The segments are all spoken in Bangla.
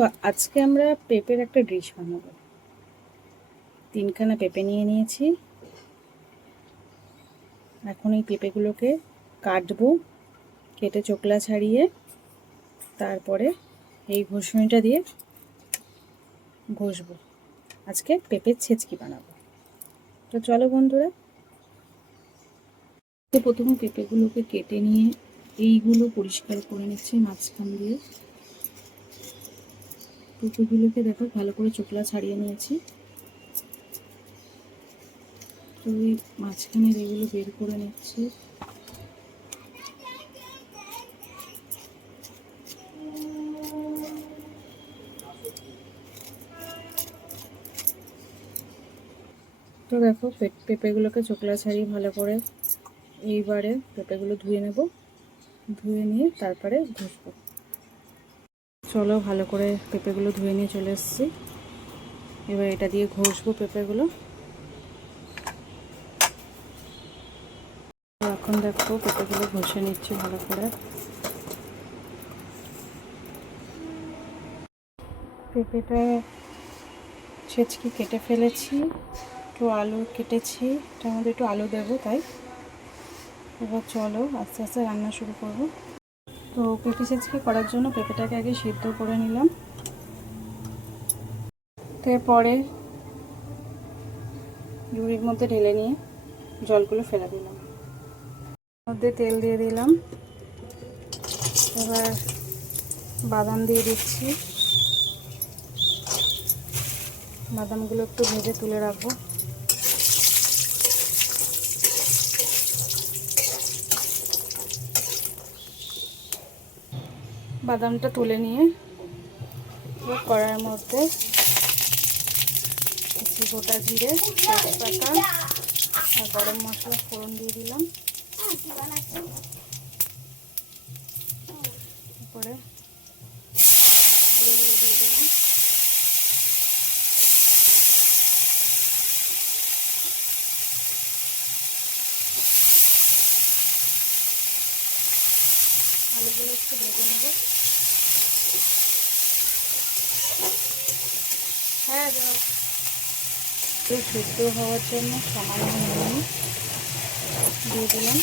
তো আজকে আমরা পেঁপের একটা ডিশ বানাবো। 3খানা পেঁপে নিয়ে নিয়েছি। এখন এই পেঁপেগুলোকে কাটবো, কেটে চোকলা ছাড়িয়ে তারপরে এই ঘষুনিটা দিয়ে ঘষবো। আজকে পেঁপের ছেঁচকি বানাবো। তো চলো বন্ধুরা। তো প্রথমে পেঁপেগুলোকে কেটে নিয়ে এইগুলো পরিষ্কার করে নিচ্ছি মাঝখান দিয়ে। পেঁপেগুলোকে দেখো ভালো করে চোকলা ছাড়িয়ে নিয়েছি। তো এই মাঝখানের এগুলো বের করে নিচ্ছি। তো দেখো পেঁপেগুলোকে চোকলা ছাড়িয়ে ভালো করে এইবারে পেঁপেগুলো ধুয়ে নেব। ধুয়ে নিয়ে তারপরে ঘষবো। চলো ভালো করে পেঁপেগুলো ধুয়ে নিয়ে চলে এসেছি। এবার এটা দিয়ে ঘষবো পেঁপেগুলো। এখন দেখো পেঁপেগুলো ঘষে নিচ্ছি ভালো করে। পেঁপেটা ছেঁচকি কেটে ফেলেছি, একটু আলু কেটেছি, এটার মধ্যে একটু আলু দেবো তাই। এবার চলো আস্তে আস্তে রান্না শুরু করব। তো পেঁপে ছেঁচকি করার জন্য পেঁপেটাকে আগে সিদ্ধ করে নিলাম। তারপরে ঝুড়ির মধ্যে ঢেলে নিয়ে জলগুলো ফেলে দিলাম। মধ্যে তেল দিয়ে দিলাম। এবার বাদাম দিয়ে দিচ্ছি। বাদামগুলো একটু ভেজে তুলে রাখবো। বাদামটা তুলে নিয়ে কড়াইয়ের মধ্যে গোটা জিরে, তেজপাতা আর গরম মশলা ফোড়ন দিয়ে দিলাম। তারপরে আলুগুলো দিয়ে দিলাম। আলুগুলো একটু ভেজে নেব। হ্যাঁ, সিদ্ধ হওয়ার জন্য সামান্য নুন দিয়ে দিলাম।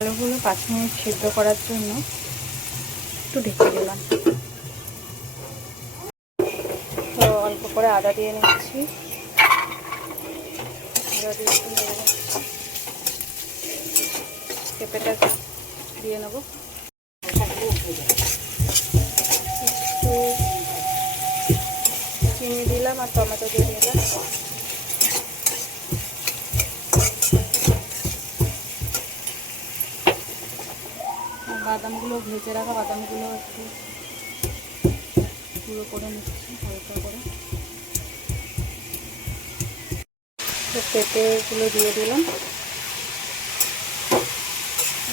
আলুগুলো 5 মিনিট সিদ্ধ করার জন্য একটু ঢেকে দিলাম। তো অল্প করে আদা দিয়ে নিচ্ছি। আদা দিয়ে একটু নেড়ে নিচ্ছি। পেঁপেটা দিয়ে নেব। একটু চিনি দিলাম আর টমেটো দিয়ে দিলাম। বাদামগুলো ভেজে রাখা বাদামগুলো একটু গুঁড়ো করে নিচ্ছি হালকা করে। তো পেঁপেগুলো দিয়ে দিলাম।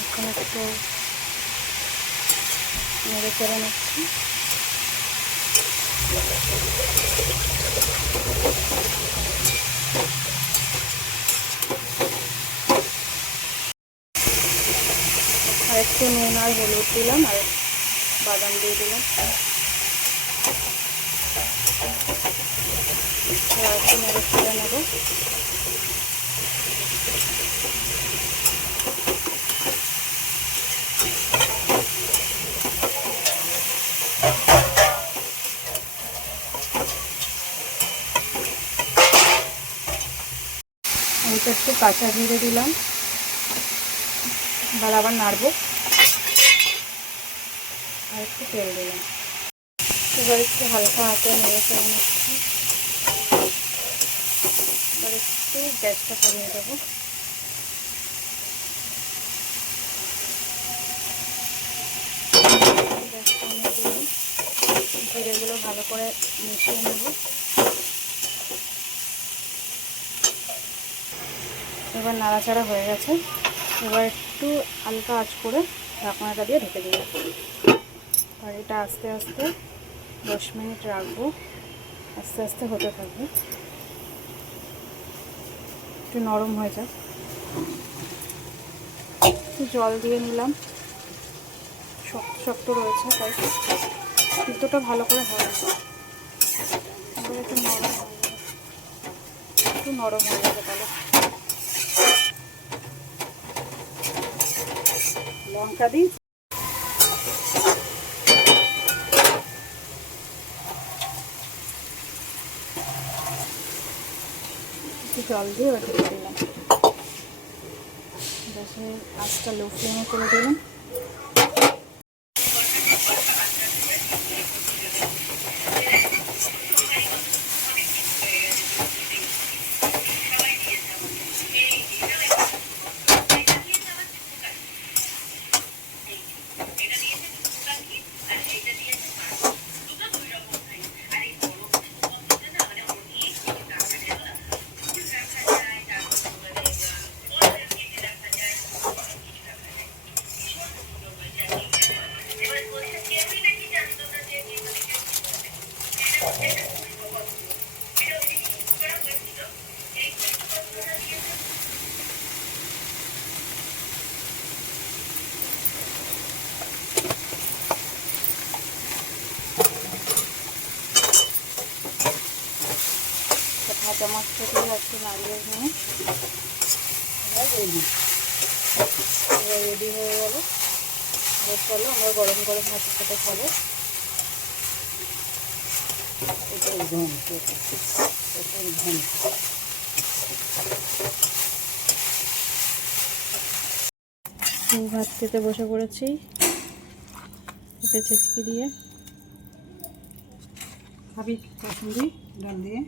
এখন একটু নেড়ে চেড়ে নিচ্ছি। আর একটু নুন আর হলুদ দিলাম আর বাদাম দিয়ে দিলাম। একটু নেড়ে চেড়ে নেব। এটা একটু কাঁচা জিরে দিলাম। এবার আবার নাড়বো। আর একটু তেল দিলাম। এবার একটু হালকা হাতে নেড়ে চেড়ে নিচ্ছি। এবার একটু গ্যাসটা কমিয়ে দেবো। গ্যাস কমিয়ে দিলাম। জিরেগুলো ভালো করে মিশিয়ে নেব। এবার নাড়াচাড়া হয়ে গেছে। এবার একটু হালকা আঁচ করে ঢাকনাটা দিয়ে ঢেকে দেবো। আর এটা আস্তে আস্তে 10 মিনিট রাখবো, আস্তে আস্তে হতে থাকবে, একটু নরম হয়ে যাক। একটু জল দিয়ে নিলাম, শক্ত শক্ত রয়েছে তাই সিদ্ধটা ভালো করে হয় না। এবার একটু নরম হয়ে যাবে তাহলে। লঙ্কা দিই, একটু জল দিয়ে ওটা দিয়ে দিলাম। গ্যাসের আঁচটা লো ফ্লেমে করে দিলাম। ভাজা মাছটা দিয়ে একটু নাড়িয়ে নিয়ে এবার রেডি হয়ে গেল। এবার চলো আমরা গরম গরম ভাতের সাথে খাবো। ভাত খেতে বসে পড়েছি এটা ছেঁচকি দিয়ে। খাবি কসুরি ডাল দিয়ে?